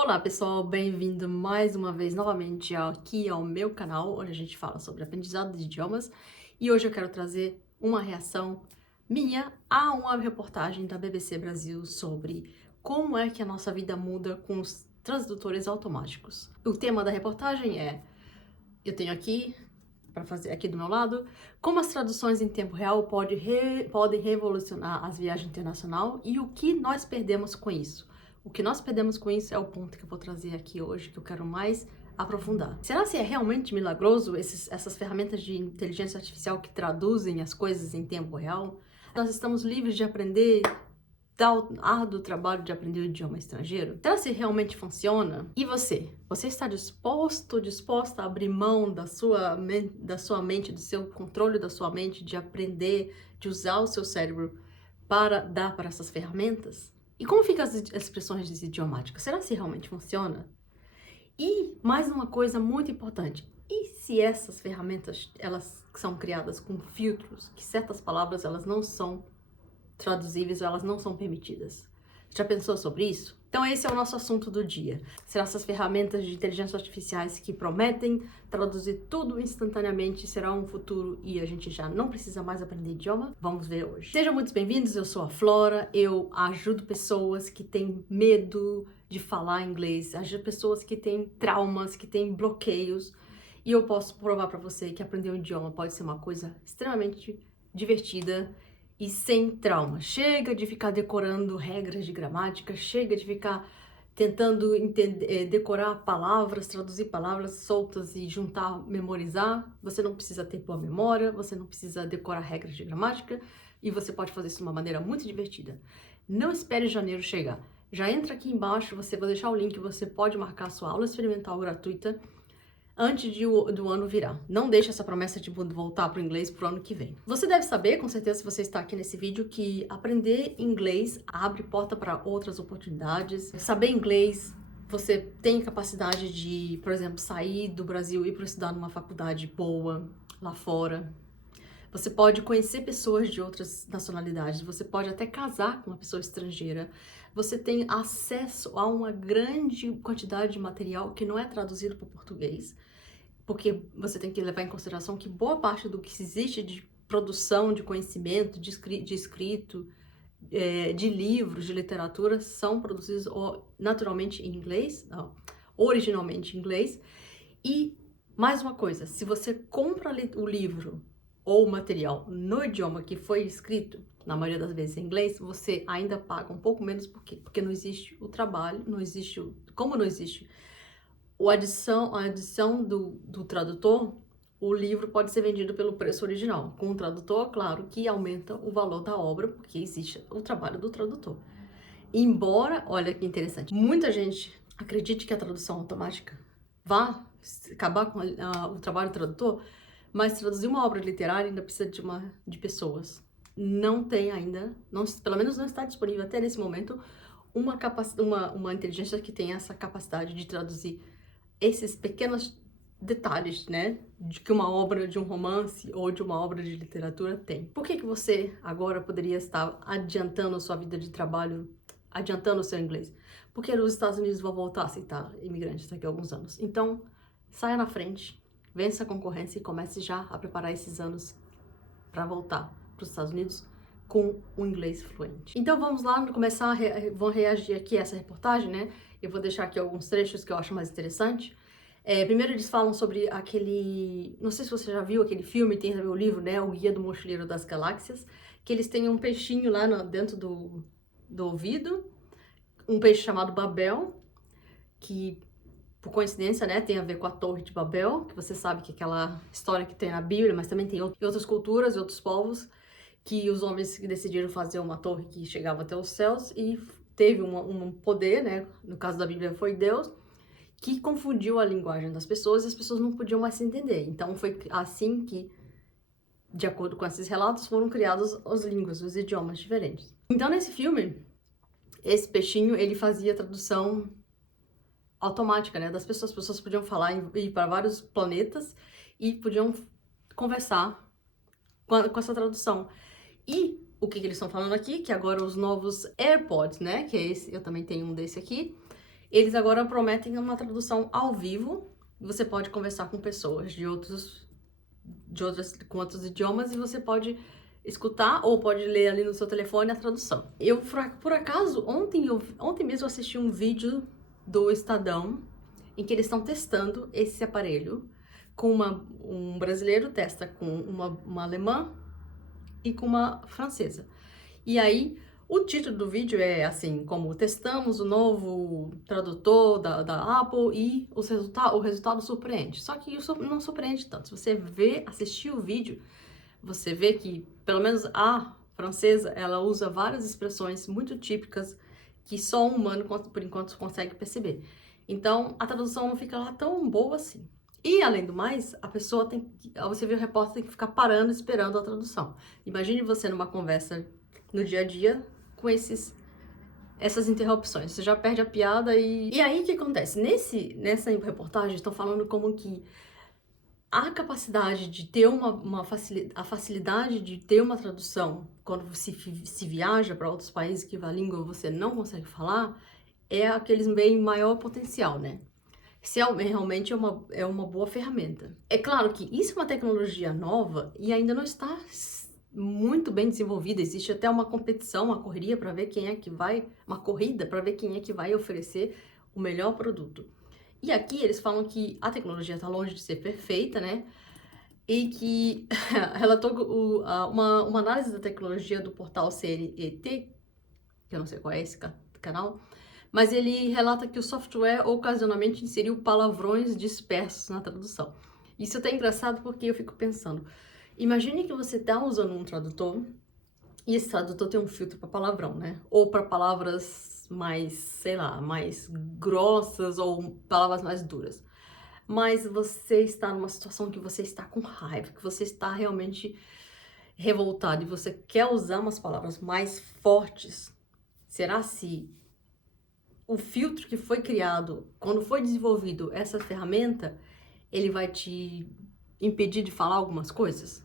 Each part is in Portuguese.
Olá pessoal, bem-vindo mais uma vez novamente aqui ao meu canal, onde a gente fala sobre aprendizado de idiomas. E hoje eu quero trazer uma reação minha a uma reportagem da BBC Brasil sobre como é que a nossa vida muda com os tradutores automáticos. O tema da reportagem é, eu tenho aqui para fazer aqui do meu lado, como as traduções em tempo real podem revolucionar as viagens internacionais e o que nós perdemos com isso. O que nós perdemos com isso é o ponto que eu vou trazer aqui hoje, que eu quero mais aprofundar. Será que é realmente milagroso essas ferramentas de inteligência artificial que traduzem as coisas em tempo real? Nós estamos livres de aprender, dar o árduo trabalho de aprender o idioma estrangeiro? Será que realmente funciona? E você? Você está disposta a abrir mão da sua mente, do seu controle da sua mente, de aprender, de usar o seu cérebro para dar para essas ferramentas? E como ficam as expressões idiomáticas? Será que realmente funciona? E mais uma coisa muito importante. E se essas ferramentas, elas são criadas com filtros, que certas palavras elas não são traduzíveis, elas não são permitidas? Já pensou sobre isso? Então esse é o nosso assunto do dia. Serão essas ferramentas de inteligência artificiais que prometem traduzir tudo instantaneamente, será um futuro e a gente já não precisa mais aprender idioma? Vamos ver hoje. Sejam muito bem-vindos, eu sou a Flora, eu ajudo pessoas que têm medo de falar inglês, ajudo pessoas que têm traumas, que têm bloqueios, e eu posso provar para você que aprender um idioma pode ser uma coisa extremamente divertida e sem trauma. Chega de ficar decorando regras de gramática, chega de ficar tentando decorar palavras, traduzir palavras soltas e juntar, memorizar. Você não precisa ter boa memória, você não precisa decorar regras de gramática e você pode fazer isso de uma maneira muito divertida. Não espere janeiro chegar. Já entra aqui embaixo, vou deixar o link, você pode marcar a sua aula experimental gratuita antes do ano virar. Não deixe essa promessa de voltar para o inglês pro ano que vem. Você deve saber, com certeza, se você está aqui nesse vídeo, que aprender inglês abre porta para outras oportunidades. Saber inglês, você tem capacidade de, por exemplo, sair do Brasil e ir para estudar numa faculdade boa lá fora. Você pode conhecer pessoas de outras nacionalidades, você pode até casar com uma pessoa estrangeira. Você tem acesso a uma grande quantidade de material que não é traduzido para o português, porque você tem que levar em consideração que boa parte do que existe de produção, de conhecimento, de escrito, de livros, de literatura, são produzidos naturalmente em inglês, não, originalmente em inglês. E mais uma coisa, se você compra o livro ou o material no idioma que foi escrito, na maioria das vezes em inglês, você ainda paga um pouco menos, porque não existe o trabalho, como não existe a adição do tradutor, o livro pode ser vendido pelo preço original. Com o tradutor, claro que aumenta o valor da obra, porque existe o trabalho do tradutor. Embora, olha que interessante, muita gente acredite que a tradução automática vá acabar com o trabalho do tradutor, mas traduzir uma obra literária ainda precisa de pessoas. Não tem ainda, pelo menos não está disponível até nesse momento, uma inteligência que tenha essa capacidade de traduzir esses pequenos detalhes, né, de que uma obra de um romance ou de uma obra de literatura tem. Por que você agora poderia estar adiantando a sua vida de trabalho, adiantando o seu inglês? Porque os Estados Unidos vão voltar a aceitar imigrantes daqui a alguns anos. Então, saia na frente, vença a concorrência e comece já a preparar esses anos para voltar para os Estados Unidos com o inglês fluente. Então vamos lá, começar, vou reagir aqui a essa reportagem, né? Eu vou deixar aqui alguns trechos que eu acho mais interessante. Primeiro eles falam sobre aquele, não sei se você já viu aquele filme, tem também o livro, né? O Guia do Mochileiro das Galáxias, que eles têm um peixinho lá dentro do ouvido, um peixe chamado Babel, que por coincidência, né, tem a ver com a Torre de Babel, que você sabe que é aquela história que tem na Bíblia, mas também tem outras culturas e outros povos, que os homens decidiram fazer uma torre que chegava até os céus e teve um poder, né, no caso da Bíblia foi Deus, que confundiu a linguagem das pessoas e as pessoas não podiam mais se entender. Então foi assim que, de acordo com esses relatos, foram criadas as línguas, os idiomas diferentes. Então nesse filme, esse peixinho, ele fazia tradução automática, né, das pessoas. As pessoas podiam falar e ir para vários planetas e podiam conversar com essa tradução. E o que eles estão falando aqui, que agora os novos AirPods, né, que é esse, eu também tenho um desse aqui, Eles agora prometem uma tradução ao vivo. Você pode conversar com pessoas com outros idiomas e você pode escutar ou pode ler ali no seu telefone a tradução. Eu, por acaso, ontem mesmo assisti um vídeo do Estadão em que eles estão testando esse aparelho com um brasileiro testa com uma alemã e com uma francesa. E aí, o título do vídeo é assim, como testamos o novo tradutor da Apple e o resultado surpreende. Só que isso não surpreende tanto. Se você assistir o vídeo, você vê que, pelo menos a francesa, ela usa várias expressões muito típicas que só um humano, por enquanto, consegue perceber. Então, a tradução não fica lá tão boa assim. E, além do mais, você vê o repórter tem que ficar parando, esperando a tradução. Imagine você numa conversa no dia a dia com essas interrupções. Você já perde a piada e aí o que acontece? Nessa reportagem estão falando como que a capacidade de ter a facilidade de ter uma tradução quando se viaja para outros países que a língua você não consegue falar é aqueles bem maior potencial, né? Se realmente é uma boa ferramenta. É claro que isso é uma tecnologia nova e ainda não está muito bem desenvolvida. Existe até uma competição, uma corrida para ver quem é que vai oferecer o melhor produto. E aqui eles falam que a tecnologia está longe de ser perfeita, né? E que relatou uma análise da tecnologia do portal CNET, que eu não sei qual é esse canal, mas ele relata que o software ocasionalmente inseriu palavrões dispersos na tradução. Isso é até engraçado porque eu fico pensando, imagine que você está usando um tradutor e esse tradutor tem um filtro para palavrão, né? Ou para palavras mais, sei lá, mais grossas ou palavras mais duras. Mas você está numa situação que você está com raiva, que você está realmente revoltado e você quer usar umas palavras mais fortes. Será se o filtro que foi criado, quando foi desenvolvido essa ferramenta, ele vai te impedir de falar algumas coisas?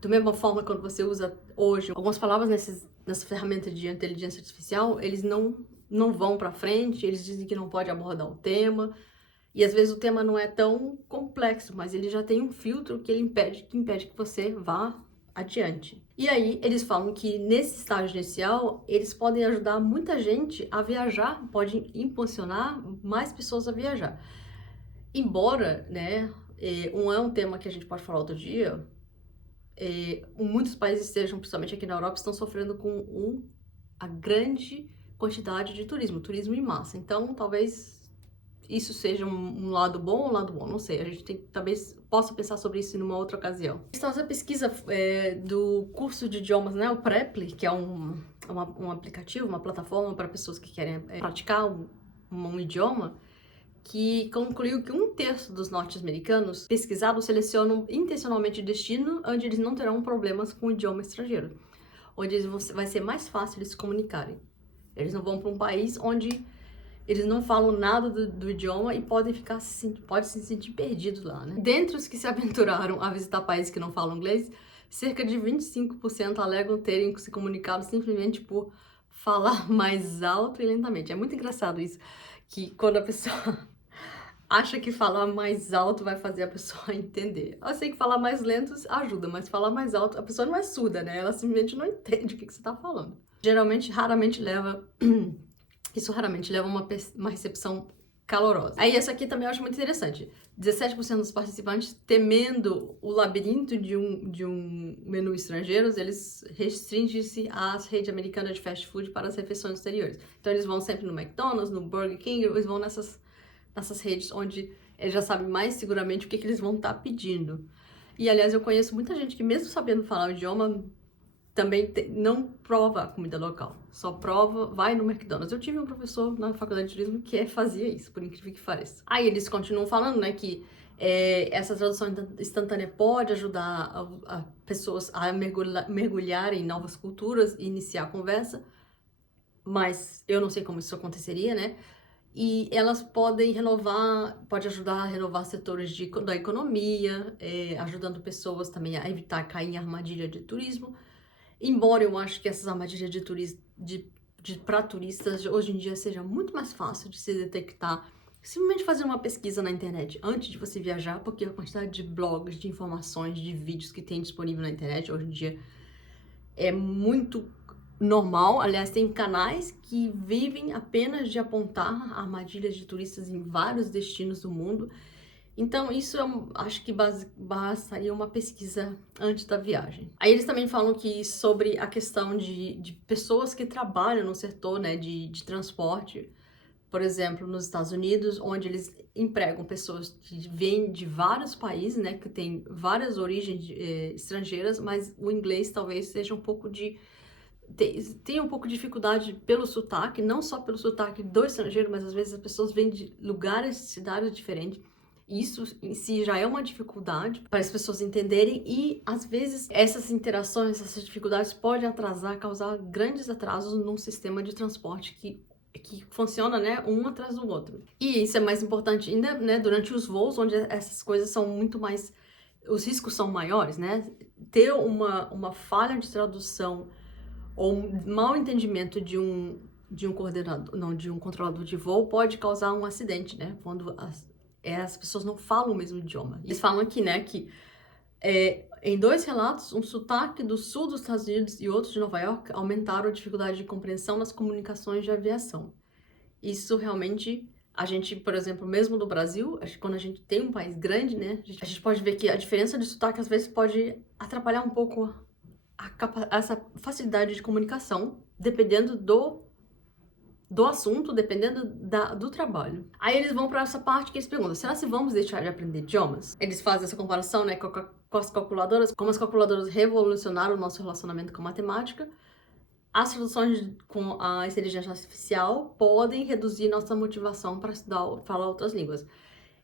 Da mesma forma, quando você usa hoje algumas palavras nessa ferramenta de inteligência artificial, eles não vão para frente, eles dizem que não pode abordar o tema, e às vezes o tema não é tão complexo, mas ele já tem um filtro que impede que você vá adiante. E aí, eles falam que nesse estágio inicial, eles podem ajudar muita gente a viajar, podem impulsionar mais pessoas a viajar. Embora, né, não é um tema que a gente pode falar outro dia, muitos países estejam, principalmente aqui na Europa, estão sofrendo com a grande quantidade de turismo em massa. Então, talvez isso seja um lado bom ou um lado bom, não sei. A gente talvez possa pensar sobre isso numa outra ocasião. Então, essa pesquisa do curso de idiomas, né, o Preply, que é um aplicativo, uma plataforma para pessoas que querem praticar um idioma, que concluiu que 1/3 dos norte-americanos pesquisados selecionam intencionalmente destino onde eles não terão problemas com o idioma estrangeiro, onde vai ser mais fácil eles se comunicarem. Eles não vão para um país onde eles não falam nada do idioma e podem se sentir perdidos lá, né? Dentre os que se aventuraram a visitar países que não falam inglês, cerca de 25% alegam terem se comunicado simplesmente por falar mais alto e lentamente. É muito engraçado isso, que quando a pessoa acha que falar mais alto vai fazer a pessoa entender. Eu sei que falar mais lento ajuda, mas falar mais alto, a pessoa não é surda, né? Ela simplesmente não entende o que você tá falando. Isso raramente leva a uma recepção calorosa. Aí, essa aqui também eu acho muito interessante. 17% dos participantes, temendo o labirinto de um menu estrangeiro, eles restringem-se às redes americanas de fast food para as refeições exteriores. Então, eles vão sempre no McDonald's, no Burger King, eles vão nessas redes onde eles já sabem mais seguramente o que eles vão estar pedindo. E, aliás, eu conheço muita gente que, mesmo sabendo falar o idioma, também não prova a comida local, só vai no McDonald's. Eu tive um professor na faculdade de turismo que fazia isso, por incrível que pareça. Aí eles continuam falando, né, que essa tradução instantânea pode ajudar a pessoas a mergulharem em novas culturas e iniciar a conversa, mas eu não sei como isso aconteceria, né? E elas pode ajudar a renovar setores da economia, ajudando pessoas também a evitar cair em armadilha de turismo. Embora eu acho que essas armadilhas de para turistas hoje em dia seja muito mais fácil de se detectar simplesmente fazer uma pesquisa na internet antes de você viajar, porque a quantidade de blogs, de informações, de vídeos que tem disponível na internet hoje em dia é muito normal. Aliás, tem canais que vivem apenas de apontar armadilhas de turistas em vários destinos do mundo. Então, isso acho que bastaria uma pesquisa antes da viagem. Aí eles também falam que sobre a questão de pessoas que trabalham no setor, né, de transporte, por exemplo, nos Estados Unidos, onde eles empregam pessoas que vêm de vários países, né, que têm várias origens estrangeiras, mas o inglês talvez seja um pouco tenha um pouco de dificuldade pelo sotaque, não só pelo sotaque do estrangeiro, mas às vezes as pessoas vêm de lugares, cidades diferentes. Isso em si já é uma dificuldade para as pessoas entenderem e, às vezes, essas interações, essas dificuldades podem atrasar, causar grandes atrasos num sistema de transporte que funciona, né, um atrás do outro. E isso é mais importante ainda, né, durante os voos, onde essas coisas são muito mais... os riscos são maiores, né? Ter uma falha de tradução ou um mau entendimento de um coordenador, não, de um controlador de voo pode causar um acidente, né? Quando as pessoas não falam o mesmo idioma. Eles falam aqui, né, que em 2 relatos, um sotaque do sul dos Estados Unidos e outro de Nova York aumentaram a dificuldade de compreensão nas comunicações de aviação. Isso realmente, a gente, por exemplo, mesmo do Brasil, acho que quando a gente tem um país grande, né, a gente pode ver que a diferença de sotaque às vezes pode atrapalhar um pouco essa facilidade de comunicação, dependendo do assunto, dependendo do trabalho. Aí eles vão para essa parte que eles perguntam, será que vamos deixar de aprender idiomas? Eles fazem essa comparação, né, com as calculadoras, como as calculadoras revolucionaram o nosso relacionamento com a matemática. As traduções com a inteligência artificial podem reduzir nossa motivação para estudar, falar outras línguas.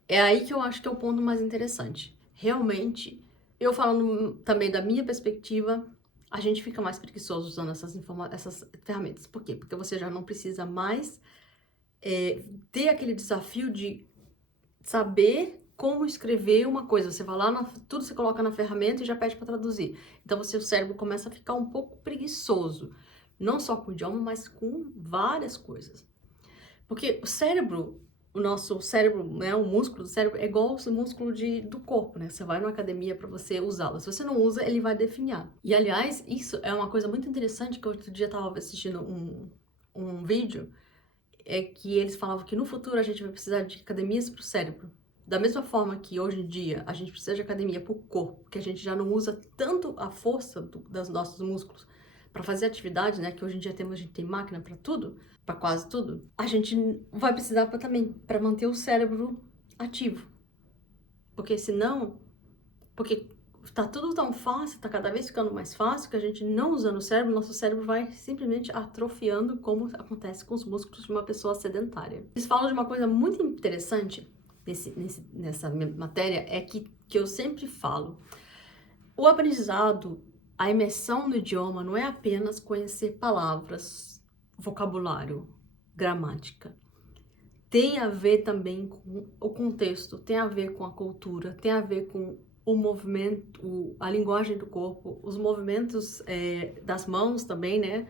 É aí que eu acho que é o ponto mais interessante. Realmente, eu falando também da minha perspectiva, a gente fica mais preguiçoso usando essas ferramentas. Por quê? Porque você já não precisa mais ter aquele desafio de saber como escrever uma coisa. Você vai lá, tudo você coloca na ferramenta e já pede para traduzir. Então, o seu cérebro começa a ficar um pouco preguiçoso. Não só com o idioma, mas com várias coisas. Porque o nosso cérebro, né, o músculo do cérebro é igual o músculo do corpo, né? Você vai na academia para você usá-lo. Se você não usa, ele vai definhar. E, aliás, isso é uma coisa muito interessante que outro dia eu estava assistindo um vídeo, é que eles falavam que no futuro a gente vai precisar de academias para o cérebro. Da mesma forma que hoje em dia a gente precisa de academia para o corpo, que a gente já não usa tanto a força dos nossos músculos para fazer atividade, né? Que hoje em dia a gente tem máquina para tudo, para quase tudo. A gente vai precisar também para manter o cérebro ativo, porque senão, porque tá tudo tão fácil, tá cada vez ficando mais fácil que a gente não usando o cérebro, nosso cérebro vai simplesmente atrofiando, como acontece com os músculos de uma pessoa sedentária. Eles falam de uma coisa muito interessante nessa matéria, é que eu sempre falo. O aprendizado, a imersão no idioma não é apenas conhecer palavras, vocabulário, gramática. Tem a ver também com o contexto, tem a ver com a cultura, tem a ver com o movimento, a linguagem do corpo, os movimentos das mãos também, né?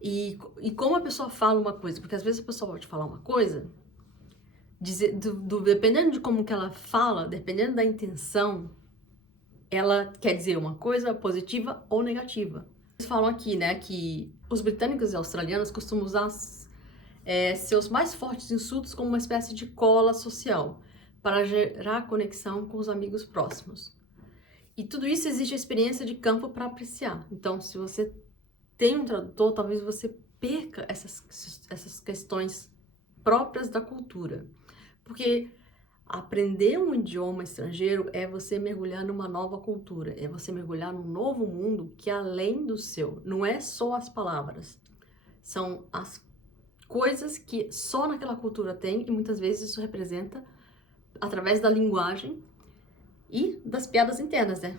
E como a pessoa fala uma coisa, porque às vezes a pessoa pode falar uma coisa, dependendo de como que ela fala, dependendo da intenção, ela quer dizer uma coisa positiva ou negativa. Eles falam aqui, né, que os britânicos e australianos costumam usar seus mais fortes insultos como uma espécie de cola social para gerar conexão com os amigos próximos. E tudo isso exige a experiência de campo para apreciar. Então, se você tem um tradutor, talvez você perca essas questões próprias da cultura. Porque aprender um idioma estrangeiro é você mergulhar numa nova cultura, é você mergulhar num novo mundo que é além do seu. Não é só as palavras, são as coisas que só naquela cultura tem, e muitas vezes isso representa através da linguagem e das piadas internas, né?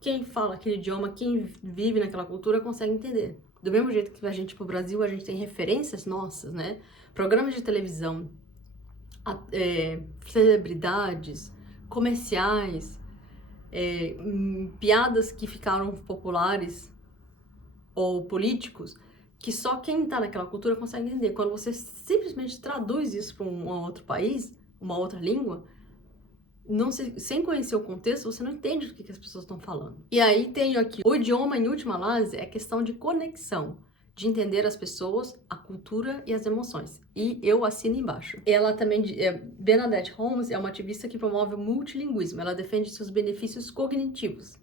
Quem fala aquele idioma, quem vive naquela cultura consegue entender. Do mesmo jeito que a gente, pro Brasil, a gente tem referências nossas, né? Programas de televisão, celebridades, comerciais, piadas que ficaram populares ou políticos que só quem tá naquela cultura consegue entender. Quando você simplesmente traduz isso para um outro país, uma outra língua, sem conhecer o contexto, você não entende o que as pessoas estão falando. E aí tem aqui, o idioma, em última análise, é questão de conexão, de entender as pessoas, a cultura e as emoções. E eu assino embaixo. Ela também, Bernadette Holmes é uma ativista que promove o multilinguismo. Ela defende seus benefícios cognitivos.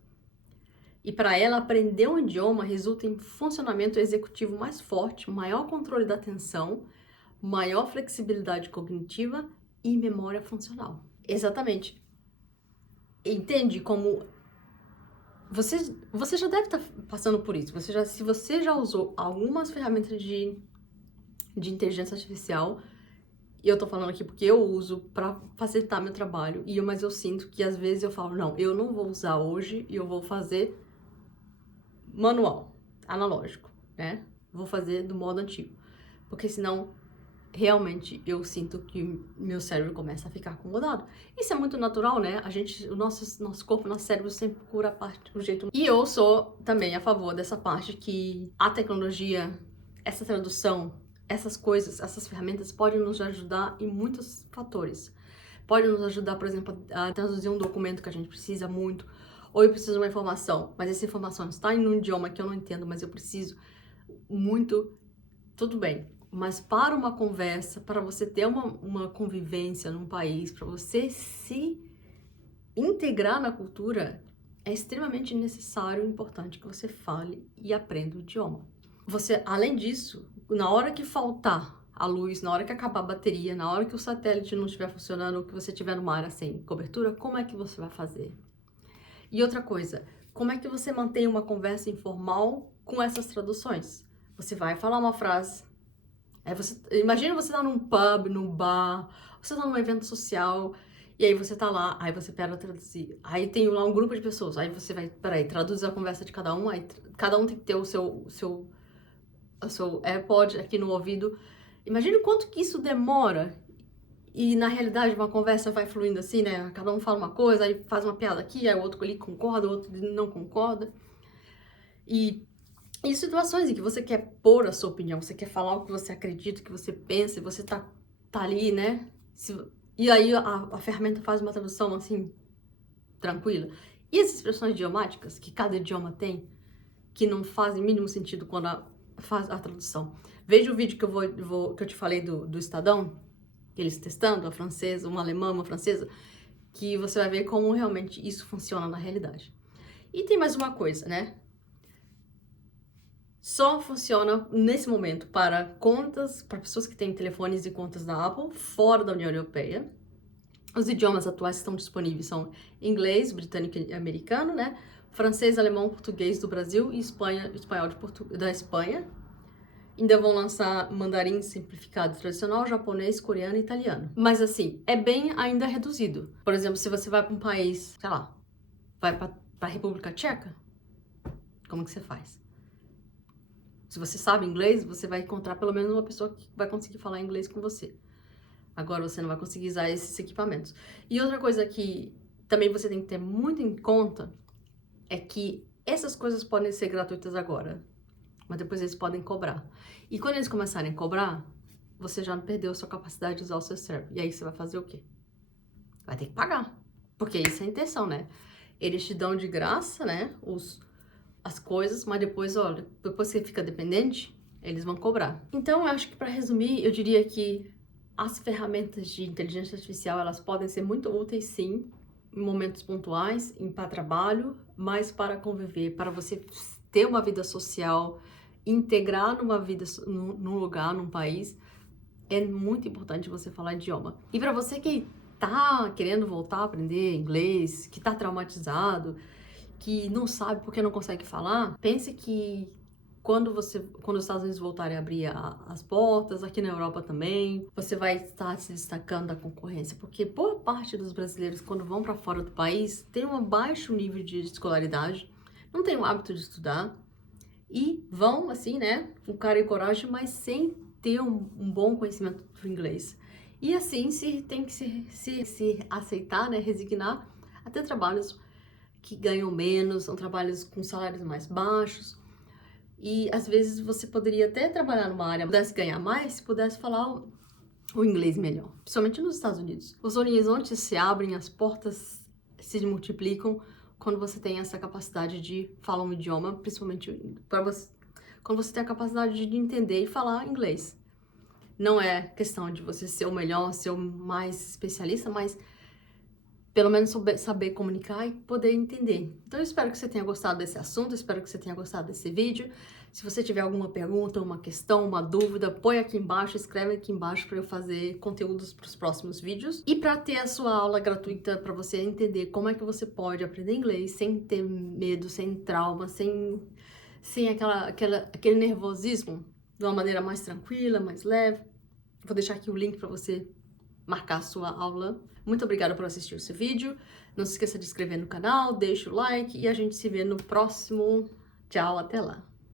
E para ela, aprender um idioma resulta em funcionamento executivo mais forte, maior controle da atenção, maior flexibilidade cognitiva e memória funcional. Exatamente. Entende como... Você já deve estar passando por isso. Se você já usou algumas ferramentas de inteligência artificial, e eu tô falando aqui porque eu uso para facilitar meu trabalho, mas eu sinto que às vezes eu falo, não, eu não vou usar hoje e eu vou fazer manual, analógico, né? Vou fazer do modo antigo. Porque senão, realmente, eu sinto que meu cérebro começa a ficar acomodado. Isso é muito natural, né? O nosso corpo, nosso cérebro sempre procura a parte do jeito... E eu sou também a favor dessa parte que a tecnologia, essa tradução, essas coisas, essas ferramentas podem nos ajudar em muitos fatores. Pode nos ajudar, por exemplo, a traduzir um documento que a gente precisa muito, ou eu preciso de uma informação, mas essa informação está em um idioma que eu não entendo, mas eu preciso muito, tudo bem. Mas para uma conversa, para você ter uma convivência num país, para você se integrar na cultura, é extremamente necessário e importante que você fale e aprenda o idioma. Além disso, na hora que faltar a luz, na hora que acabar a bateria, na hora que o satélite não estiver funcionando, ou que você estiver numa área sem cobertura, como é que você vai fazer? E outra coisa, como é que você mantém uma conversa informal com essas traduções? Você vai falar uma frase, imagina você tá num pub, num bar, você tá num evento social, e aí você tá lá, aí você pega traduzir, aí tem lá um grupo de pessoas, aí você vai, traduz a conversa de cada um, aí cada um tem que ter o seu AirPod aqui no ouvido. Imagina quanto que isso demora. E na realidade uma conversa vai fluindo assim, né? Cada um fala uma coisa, aí faz uma piada aqui, aí o outro ali concorda, o outro não concorda. E situações em que você quer pôr a sua opinião, você quer falar o que você acredita, o que você pensa, e você tá ali, né? E aí a ferramenta faz uma tradução assim, tranquila. E as expressões idiomáticas que cada idioma tem, que não fazem mínimo sentido quando faz a tradução. Veja o vídeo que eu te falei do Estadão, eles testando a francesa, uma alemã, uma francesa, que você vai ver como realmente isso funciona na realidade. E tem mais uma coisa, né? Só funciona nesse momento para pessoas que têm telefones e contas da Apple fora da União Europeia. Os idiomas atuais que estão disponíveis são inglês, britânico e americano, né? Francês, alemão, português do Brasil e espanhol da Espanha. Ainda vão lançar mandarim simplificado tradicional, japonês, coreano e italiano. Mas assim, é bem ainda reduzido. Por exemplo, se você vai para um país, sei lá, vai para a República Tcheca, como que você faz? Se você sabe inglês, você vai encontrar pelo menos uma pessoa que vai conseguir falar inglês com você. Agora você não vai conseguir usar esses equipamentos. E outra coisa que também você tem que ter muito em conta é que essas coisas podem ser gratuitas agora, mas depois eles podem cobrar. E quando eles começarem a cobrar, você já não perdeu a sua capacidade de usar o seu cérebro. E aí você vai fazer o quê? Vai ter que pagar. Porque isso é a intenção, né? Eles te dão de graça, né, as coisas, mas depois, olha, depois que você fica dependente, eles vão cobrar. Então, eu acho que para resumir, eu diria que as ferramentas de inteligência artificial, elas podem ser muito úteis, sim, em momentos pontuais, para trabalho, mas para conviver, para você ter uma vida social, integrar num lugar, num país, é muito importante você falar idioma. E para você que tá querendo voltar a aprender inglês, que tá traumatizado, que não sabe porque não consegue falar, pense que quando os Estados Unidos voltarem a abrir as portas, aqui na Europa também, você vai estar se destacando da concorrência, porque boa parte dos brasileiros, quando vão para fora do país, tem um baixo nível de escolaridade, não tem o hábito de estudar, e vão, assim, né, com cara e coragem, mas sem ter um bom conhecimento do inglês. E assim, tem que se aceitar, né, resignar até trabalhos que ganham menos, são trabalhos com salários mais baixos, E às vezes você poderia até trabalhar numa área, pudesse ganhar mais, se pudesse falar o inglês melhor, principalmente nos Estados Unidos. Os horizontes se abrem, as portas se multiplicam quando você tem essa capacidade de falar um idioma, principalmente quando você tem a capacidade de entender e falar inglês. Não é questão de você ser o melhor, ser o mais especialista, mas pelo menos saber comunicar e poder entender. Então eu espero que você tenha gostado desse assunto, espero que você tenha gostado desse vídeo. Se você tiver alguma pergunta, uma questão, uma dúvida, põe aqui embaixo, escreve aqui embaixo para eu fazer conteúdos para os próximos vídeos. E para ter a sua aula gratuita, para você entender como é que você pode aprender inglês sem ter medo, sem trauma, sem aquele nervosismo, de uma maneira mais tranquila, mais leve. Vou deixar aqui o link para você marcar a sua aula. Muito obrigada por assistir esse vídeo. Não se esqueça de se inscrever no canal, deixa o like e a gente se vê no próximo. Tchau, até lá!